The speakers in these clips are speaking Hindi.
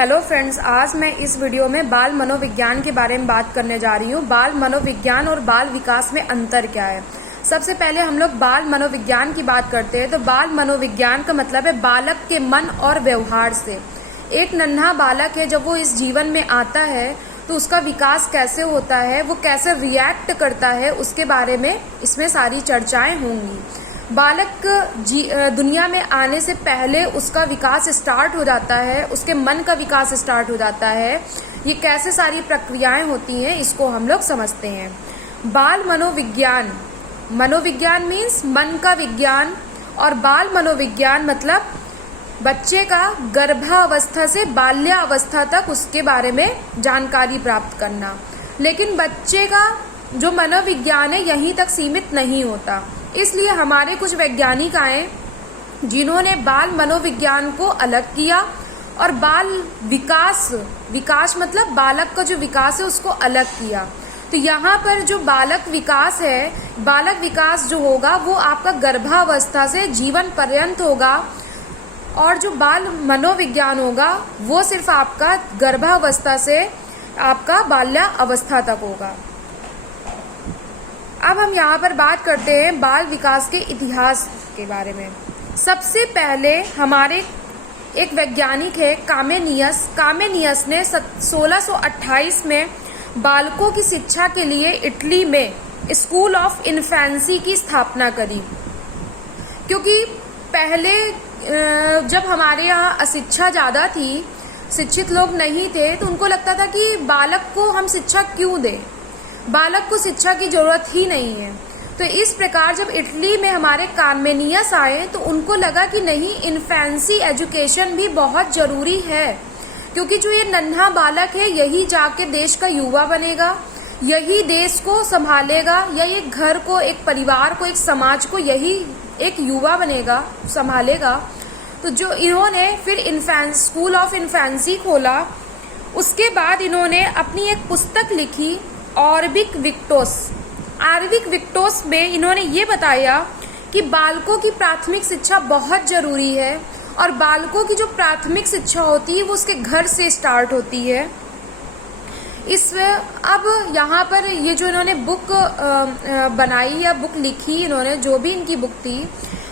हेलो फ्रेंड्स, आज मैं इस वीडियो में बाल मनोविज्ञान के बारे में बात करने जा रही हूँ। बाल मनोविज्ञान और बाल विकास में अंतर क्या है। सबसे पहले हम लोग बाल मनोविज्ञान की बात करते हैं तो बाल मनोविज्ञान का मतलब है बालक के मन और व्यवहार से। एक नन्हा बालक है, जब वो इस जीवन में आता है तो उसका विकास कैसे होता है, वो कैसे रिएक्ट करता है, उसके बारे में इसमें सारी चर्चाएं होंगी। बालक दुनिया में आने से पहले उसका विकास स्टार्ट हो जाता है, उसके मन का विकास स्टार्ट हो जाता है। ये कैसे सारी प्रक्रियाएं होती हैं, इसको हम लोग समझते हैं। बाल मनोविज्ञान, मनोविज्ञान मीन्स मन का विज्ञान, और बाल मनोविज्ञान मतलब बच्चे का गर्भावस्था से बाल्यावस्था तक उसके बारे में जानकारी प्राप्त करना। लेकिन बच्चे का जो मनोविज्ञान है यहीं तक सीमित नहीं होता, इसलिए हमारे कुछ वैज्ञानिक आए जिन्होंने बाल मनोविज्ञान को अलग किया और बाल विकास मतलब बालक का जो विकास है उसको अलग किया। तो यहाँ पर जो बालक विकास है, बालक विकास जो होगा वो आपका गर्भावस्था से जीवन पर्यंत होगा, और जो बाल मनोविज्ञान होगा वो सिर्फ आपका गर्भावस्था से आपका बाल्यावस्था तक होगा। अब हम यहाँ पर बात करते हैं बाल विकास के इतिहास के बारे में। सबसे पहले हमारे एक वैज्ञानिक है कामेनियस ने 1628 में बालकों की शिक्षा के लिए इटली में स्कूल ऑफ इन्फेंसी की स्थापना करी। क्योंकि पहले जब हमारे यहाँ अशिक्षा ज़्यादा थी, शिक्षित लोग नहीं थे, तो उनको लगता था कि बालक को हम शिक्षा क्यों दें, बालक को शिक्षा की जरूरत ही नहीं है। तो इस प्रकार जब इटली में हमारे कामेनियस आए तो उनको लगा कि नहीं, इन्फेंसी एजुकेशन भी बहुत जरूरी है, क्योंकि जो ये नन्हा बालक है यही जाके देश का युवा बनेगा, यही देश को संभालेगा, या ये घर को, एक परिवार को, एक समाज को यही एक युवा बनेगा, संभालेगा। तो जो इन्होंने फिर स्कूल ऑफ इन्फेंसी खोला। उसके बाद इन्होंने अपनी एक पुस्तक लिखी ऑर्बिक विक्टोस में इन्होंने ये बताया कि बालकों की प्राथमिक शिक्षा बहुत जरूरी है, और बालकों की जो प्राथमिक शिक्षा होती है वो उसके घर से स्टार्ट होती है। अब यहाँ पर ये जो इन्होंने बुक बनाई या बुक लिखी, इन्होंने जो भी इनकी बुक थी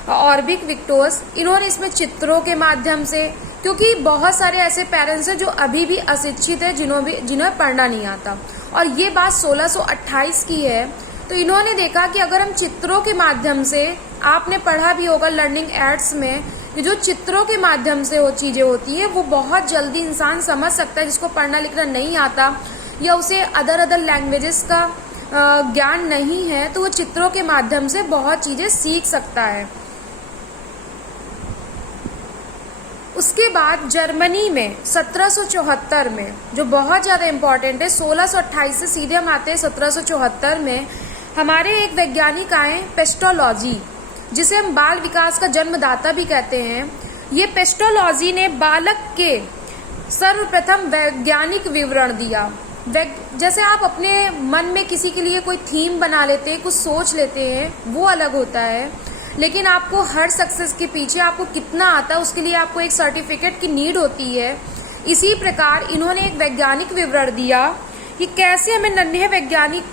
ऑर्बिक विक्टोस, इन्होंने इसमें चित्रों के माध्यम से, क्योंकि बहुत सारे ऐसे पेरेंट्स हैं जो अभी भी अशिक्षित है, जिन्हें पढ़ना नहीं आता, और ये बात 1628 की है। तो इन्होंने देखा कि अगर हम चित्रों के माध्यम से, आपने पढ़ा भी होगा लर्निंग एड्स में, जो चित्रों के माध्यम से वो चीजें होती है वो बहुत जल्दी इंसान समझ सकता है, जिसको पढ़ना लिखना नहीं आता या उसे अदर लैंग्वेजेस का ज्ञान नहीं है, तो वो चित्रों के माध्यम से बहुत चीजें सीख सकता है। उसके बाद जर्मनी में 1774 में, जो बहुत ज़्यादा इम्पोर्टेंट है, 1628 से सीधे हम आते हैं 1774 में, हमारे एक वैज्ञानिक आए पेस्टोलॉजी, जिसे हम बाल विकास का जन्मदाता भी कहते हैं। ये पेस्टोलॉजी ने बालक के सर्वप्रथम वैज्ञानिक विवरण दिया। जैसे आप अपने मन में किसी के लिए कोई थीम बना लेते हैं, कुछ सोच लेते हैं, वो अलग होता है, लेकिन आपको हर सक्सेस के पीछे आपको कितना आता है उसके लिए आपको एक सर्टिफिकेट की नीड होती है। इसी प्रकार इन्होंने एक वैज्ञानिक विवरण दिया कि कैसे हमें नन्हे वैज्ञानिक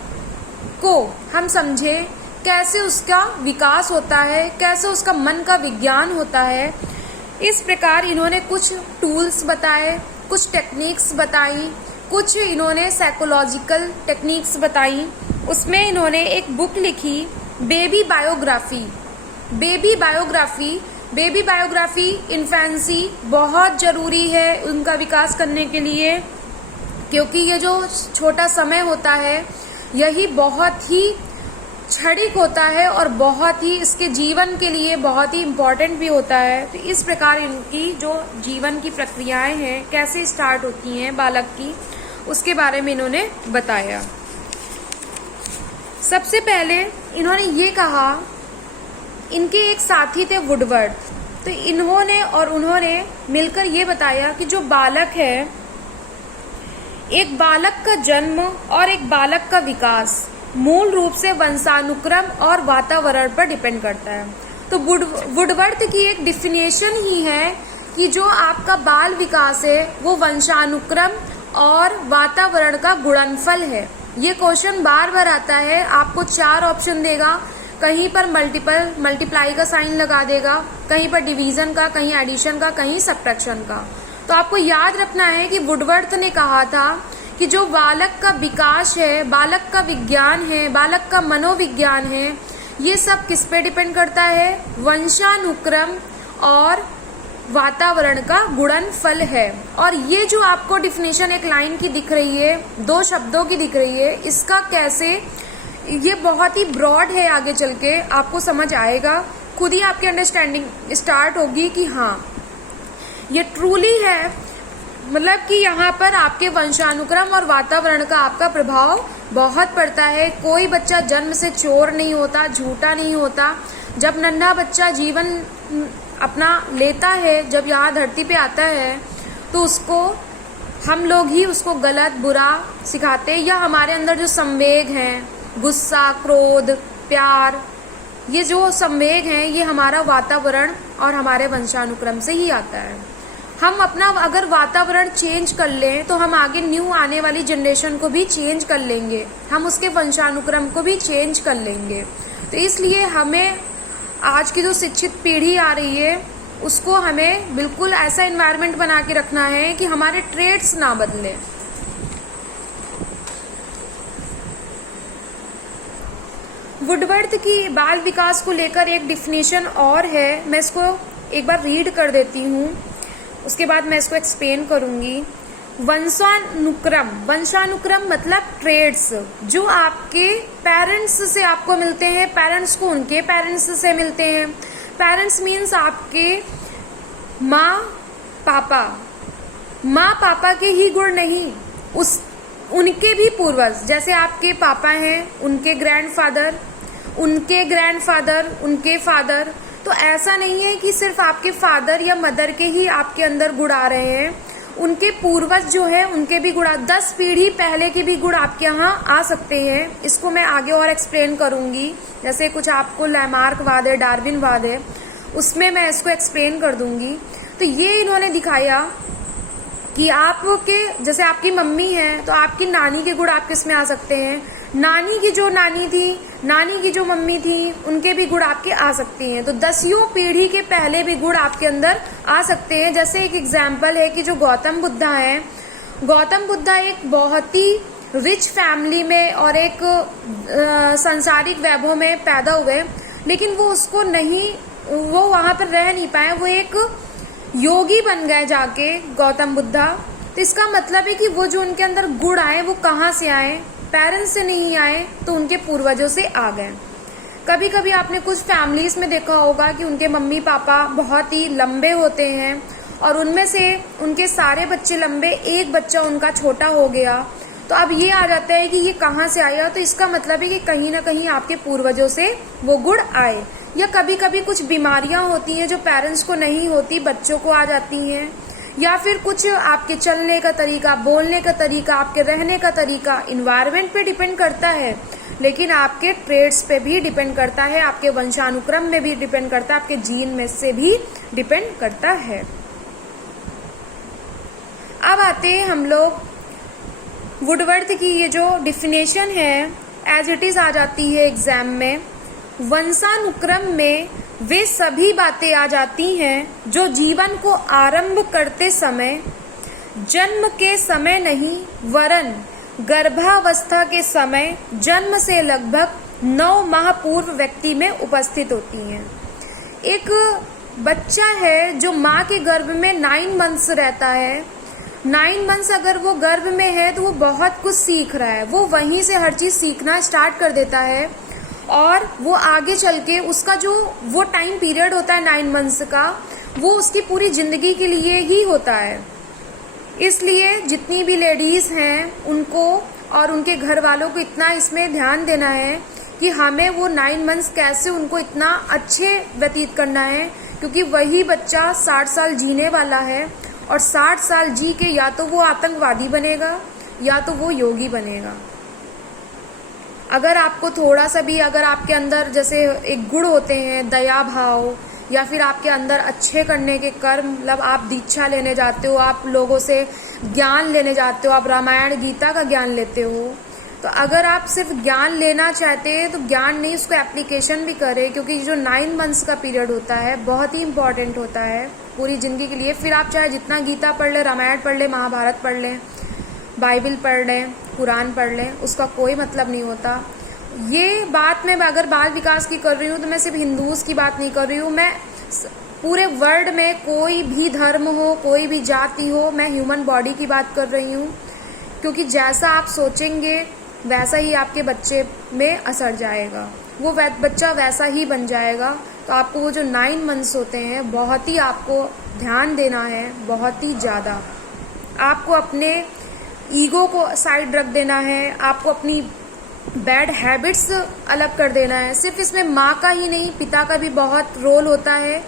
को हम समझे, कैसे उसका विकास होता है, कैसे उसका मन का विज्ञान होता है। इस प्रकार इन्होंने कुछ टूल्स बताए, कुछ टेक्निक्स बताई, कुछ इन्होंने साइकोलॉजिकल टेक्निक्स बताई। उसमें इन्होंने एक बुक लिखी बेबी बायोग्राफी इन्फेंसी बहुत जरूरी है उनका विकास करने के लिए, क्योंकि ये जो छोटा समय होता है यही बहुत ही क्षणिक होता है और बहुत ही इसके जीवन के लिए बहुत ही इम्पोर्टेंट भी होता है। तो इस प्रकार इनकी जो जीवन की प्रक्रियाएं हैं, कैसे स्टार्ट होती हैं बालक की, उसके बारे में इन्होंने बताया। सबसे पहले इन्होंने ये कहा, इनके एक साथी थे वुडवर्थ, तो उन्होंने मिलकर ये बताया कि जो बालक है, एक बालक का जन्म और एक बालक का विकास मूल रूप से वंशानुक्रम और वातावरण पर डिपेंड करता है। तो वुडवर्थ की एक डिफिनेशन ही है कि जो आपका बाल विकास है वो वंशानुक्रम और वातावरण का गुणनफल है। ये क्वेश्चन बार बार आता है, आपको 4 ऑप्शन देगा, कहीं पर मल्टीप्लाई का साइन लगा देगा, कहीं पर डिवीजन का, कहीं एडिशन का, कहीं सब्ट्रैक्शन का। तो आपको याद रखना है कि वुडवर्थ ने कहा था कि जो बालक का विकास है, बालक का विज्ञान है, बालक का मनोविज्ञान है, ये सब किस पे डिपेंड करता है? वंशानुक्रम और वातावरण का गुणनफल है। और ये जो आपको डिफिनेशन एक लाइन की दिख रही है, 2 शब्दों की दिख रही है, इसका कैसे, ये बहुत ही ब्रॉड है, आगे चल के आपको समझ आएगा, खुद ही आपकी अंडरस्टैंडिंग स्टार्ट होगी कि हाँ ये ट्रूली है। मतलब कि यहाँ पर आपके वंशानुक्रम और वातावरण का आपका प्रभाव बहुत पड़ता है। कोई बच्चा जन्म से चोर नहीं होता, झूठा नहीं होता। जब नन्हा बच्चा जीवन अपना लेता है, जब यहाँ धरती पे आता है, तो उसको हम लोग ही उसको गलत बुरा सिखाते हैं, या हमारे अंदर जो संवेग हैं, गुस्सा, क्रोध, प्यार, ये जो संवेग हैं, ये हमारा वातावरण और हमारे वंशानुक्रम से ही आता है। हम अपना अगर वातावरण चेंज कर लें तो हम आगे न्यू आने वाली जनरेशन को भी चेंज कर लेंगे, हम उसके वंशानुक्रम को भी चेंज कर लेंगे। तो इसलिए हमें आज की जो शिक्षित पीढ़ी आ रही है उसको हमें बिल्कुल ऐसा एनवायरनमेंट बना के रखना है कि हमारे ट्रेड्स ना बदले। वुडवर्थ की बाल विकास को लेकर एक डिफिनेशन और है, मैं इसको एक बार रीड कर देती हूँ, उसके बाद मैं इसको एक्सप्लेन करूंगी। वंशानुक्रम, वंशानुक्रम मतलब ट्रेड्स जो आपके पेरेंट्स से आपको मिलते हैं, पेरेंट्स को उनके पेरेंट्स से मिलते हैं। पेरेंट्स मीन्स आपके माँ पापा के ही गुण नहीं, उनके भी पूर्वज, जैसे आपके पापा हैं, उनके ग्रैंडफादर, उनके फादर। तो ऐसा नहीं है कि सिर्फ आपके फादर या मदर के ही आपके अंदर गुण आ रहे हैं, उनके पूर्वज जो है उनके भी गुण, 10 पीढ़ी पहले के भी गुण आपके यहाँ आ सकते हैं। इसको मैं आगे और एक्सप्लेन करूंगी, जैसे कुछ आपको लैमार्कवाद है, डार्विनवाद है, उसमें मैं इसको एक्सप्लेन कर दूंगी। तो ये इन्होंने दिखाया कि आपके, जैसे आपकी मम्मी है तो आपकी नानी के गुण आप किस में आ सकते हैं, नानी की जो नानी थी, नानी की जो मम्मी थी, उनके भी गुण आपके आ सकते हैं। तो 10वीं पीढ़ी के पहले भी गुण आपके अंदर आ सकते हैं। जैसे एक एग्जाम्पल है कि जो गौतम बुद्धा है, गौतम बुद्धा एक बहुत ही रिच फैमिली में और एक सांसारिक वैभव में पैदा हुए, लेकिन वो वहां पर रह नहीं पाए, वो एक योगी बन गए जाके गौतम बुद्धा। तो इसका मतलब है कि वो जो उनके अंदर गुण आए वो कहाँ से आए, पेरेंट्स से नहीं आए, तो उनके पूर्वजों से आ गए। कभी कभी आपने कुछ फैमिलीज में देखा होगा कि उनके मम्मी पापा बहुत ही लंबे होते हैं और उनमें से उनके सारे बच्चे लंबे, एक बच्चा उनका छोटा हो गया, तो अब ये आ जाता है कि ये कहाँ से आया। तो इसका मतलब है कि कहीं ना कहीं आपके पूर्वजों से वो गुण आए। या कभी कभी कुछ बीमारियां होती हैं जो पेरेंट्स को नहीं होती, बच्चों को आ जाती हैं। या फिर कुछ आपके चलने का तरीका, बोलने का तरीका, आपके रहने का तरीका इन्वायरमेंट पे डिपेंड करता है, लेकिन आपके ट्रेड्स पे भी डिपेंड करता है, आपके वंशानुक्रम में भी डिपेंड करता है, आपके जीन में से भी डिपेंड करता है। अब आते हैं हम लोग वुडवर्थ की ये जो डिफिनेशन है एज इट इज आ जाती है एग्जाम में। वंशानुक्रम में वे सभी बातें आ जाती हैं जो जीवन को आरंभ करते समय, जन्म के समय नहीं वरन गर्भावस्था के समय, जन्म से लगभग 9 माह पूर्व व्यक्ति में उपस्थित होती हैं। एक बच्चा है जो माँ के गर्भ में 9 मंथ्स रहता है, 9 मंथ्स अगर वो गर्भ में है तो वो बहुत कुछ सीख रहा है, वो वहीं से हर चीज सीखना स्टार्ट कर देता है और वो आगे चल के उसका जो वो टाइम पीरियड होता है 9 मंथ्स का, वो उसकी पूरी जिंदगी के लिए ही होता है। इसलिए जितनी भी लेडीज हैं उनको और उनके घर वालों को इतना इसमें ध्यान देना है कि हमें वो 9 मंथ्स कैसे उनको इतना अच्छे व्यतीत करना है, क्योंकि वही बच्चा 60 साल जीने वाला है और 60 साल जी के या तो वो आतंकवादी बनेगा या तो वो योगी बनेगा। अगर आपको थोड़ा सा भी, अगर आपके अंदर जैसे एक गुण होते हैं, दया भाव या फिर आपके अंदर अच्छे करने के कर्म, मतलब आप दीक्षा लेने जाते हो, आप लोगों से ज्ञान लेने जाते हो, आप रामायण गीता का ज्ञान लेते हो। तो अगर आप सिर्फ ज्ञान लेना चाहते हैं तो ज्ञान नहीं, उसको एप्लीकेशन भी करें, क्योंकि जो 9 मंथ्स का पीरियड होता है बहुत ही इंपॉर्टेंट होता है पूरी जिंदगी के लिए। फिर आप चाहे जितना गीता पढ़ लें, रामायण पढ़ लें, महाभारत पढ़ लें, बाइबल पढ़ लें, कुरान पढ़ लें, उसका कोई मतलब नहीं होता। ये बात मैं अगर बाल विकास की कर रही हूँ तो मैं सिर्फ हिंदूज की बात नहीं कर रही हूँ, मैं पूरे वर्ल्ड में कोई भी धर्म हो, कोई भी जाति हो, मैं ह्यूमन बॉडी की बात कर रही हूँ। क्योंकि जैसा आप सोचेंगे वैसा ही आपके बच्चे में असर जाएगा, वो बच्चा वैसा ही बन जाएगा। तो आपको वो जो 9 मंथ्स होते हैं बहुत ही आपको ध्यान देना है, बहुत ही ज़्यादा। आपको अपने ईगो को साइड रख देना है, आपको अपनी बैड हैबिट्स अलग कर देना है। सिर्फ इसमें माँ का ही नहीं, पिता का भी बहुत रोल होता है,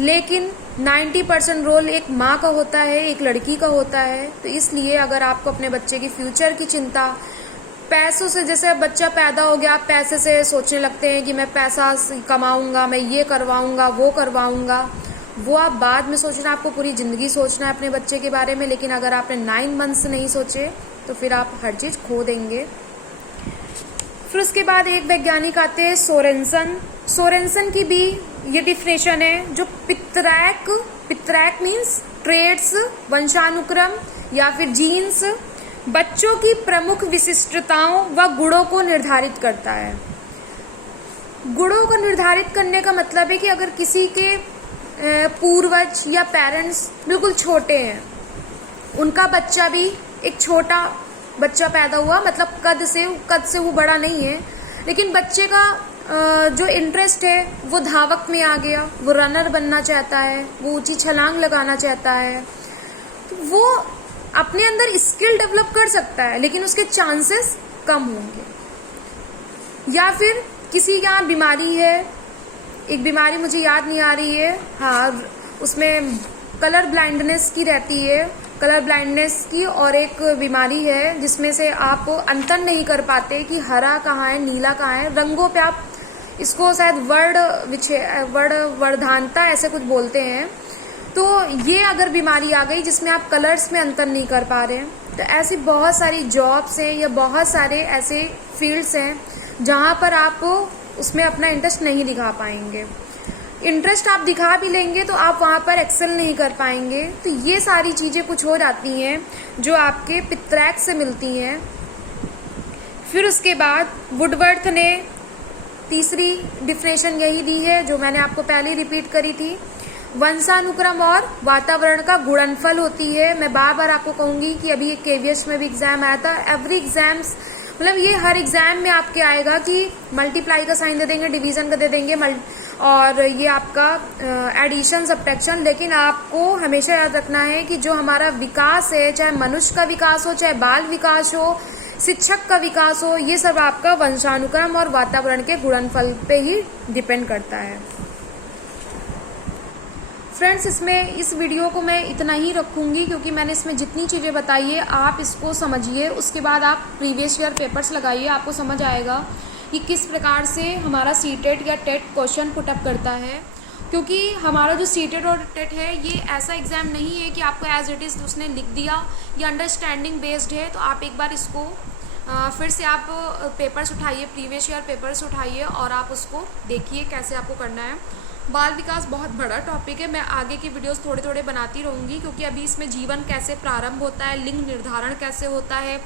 लेकिन 90% रोल एक माँ का होता है, एक लड़की का होता है। तो इसलिए अगर आपको अपने बच्चे की फ्यूचर की चिंता, पैसों से, जैसे बच्चा पैदा हो गया आप पैसे से सोचने लगते हैं कि मैं पैसा कमाऊंगा, मैं ये करवाऊंगा, वो करवाऊंगा, वो आप बाद में सोचना, आपको पूरी ज़िंदगी सोचना है अपने बच्चे के बारे में। लेकिन अगर आपने 9 मंथ्स नहीं सोचे तो फिर आप हर चीज़ खो देंगे। फिर उसके बाद एक वैज्ञानिक आते हैं सोरेनसन। सोरेनसन की भी ये डिफिनेशन है, जो पित्रैक मीन्स ट्रेड्स, वंशानुक्रम या फिर जीन्स, बच्चों की प्रमुख विशिष्टताओं व गुणों को निर्धारित करता है। गुणों को निर्धारित करने का मतलब है कि अगर किसी के पूर्वज या पेरेंट्स बिल्कुल छोटे हैं, उनका बच्चा भी एक छोटा बच्चा पैदा हुआ, मतलब कद से वो बड़ा नहीं है, लेकिन बच्चे का जो इंटरेस्ट है वो धावक में आ गया, वो रनर बनना चाहता है, वो ऊंची छलांग लगाना चाहता है, तो वो अपने अंदर स्किल डेवलप कर सकता है, लेकिन उसके चांसेस कम होंगे। या फिर किसी के यहाँ बीमारी है, एक बीमारी मुझे याद नहीं आ रही है, हाँ, उसमें कलर ब्लाइंडनेस की रहती है, कलर ब्लाइंडनेस की, और एक बीमारी है जिसमें से आप अंतर नहीं कर पाते कि हरा कहाँ है, नीला कहाँ है, रंगों पे आप इसको शायद वर्धानता ऐसे कुछ बोलते हैं। तो ये अगर बीमारी आ गई जिसमें आप कलर्स में अंतर नहीं कर पा रहे हैं, तो ऐसी बहुत सारी जॉब्स हैं या बहुत सारे ऐसे फील्ड्स हैं जहाँ पर आप उसमें अपना इंटरेस्ट नहीं दिखा पाएंगे। इंटरेस्ट आप दिखा भी लेंगे तो आप वहाँ पर एक्सेल नहीं कर पाएंगे। तो ये सारी चीज़ें कुछ हो जाती हैं जो आपके पित्रैक से मिलती हैं। फिर उसके बाद वुडवर्थ ने तीसरी डिफिनेशन यही दी है जो मैंने आपको पहले रिपीट करी थी, वंशानुक्रम और वातावरण का गुणनफल होती है। मैं बार बार आपको कहूंगी कि अभी एक KVS में भी एग्जाम आया था, एवरी एग्जाम्स, मतलब ये हर एग्जाम में आपके आएगा कि मल्टीप्लाई का साइन दे देंगे, डिवीजन का दे देंगे, और ये आपका एडिशन सब्ट्रैक्शन। लेकिन आपको हमेशा याद रखना है कि जो हमारा विकास है, चाहे मनुष्य का विकास हो, चाहे बाल विकास हो, शिक्षक का विकास हो, ये सब आपका वंशानुक्रम और वातावरण के गुणनफल पे ही डिपेंड करता है। फ्रेंड्स, इस वीडियो को मैं इतना ही रखूंगी क्योंकि मैंने इसमें जितनी चीज़ें बताई है आप इसको समझिए, उसके बाद आप प्रीवियस ईयर पेपर्स लगाइए, आपको समझ आएगा कि किस प्रकार से हमारा सीटेट या टेट क्वेश्चन पुटअप करता है। क्योंकि हमारा जो सीटेट और टेट है ये ऐसा एग्ज़ाम नहीं है कि आपको एज इट इज़ उसने लिख दिया, ये अंडरस्टैंडिंग बेस्ड है। तो आप एक बार इसको फिर से आप पेपर्स उठाइए, प्रीवियस ईयर पेपर्स उठाइए और आप उसको देखिए कैसे आपको करना है। बाल विकास बहुत बड़ा टॉपिक है, मैं आगे की वीडियोस थोड़े थोड़े बनाती रहूँगी क्योंकि अभी इसमें जीवन कैसे प्रारंभ होता है, लिंग निर्धारण कैसे होता है,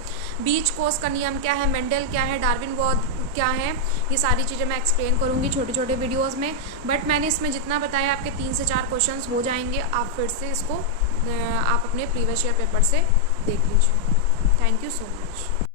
बीज कोष का नियम क्या है, मेंडल क्या है, डार्विन वाद क्या है, ये सारी चीज़ें मैं एक्सप्लेन करूँगी छोटे छोटे वीडियोज़ में। बट मैंने इसमें जितना बताया आपके 3 से 4 क्वेश्चन हो जाएंगे, आप फिर से इसको आप अपने प्रीवियस ईयर पेपर से देख लीजिए। Thank you so much.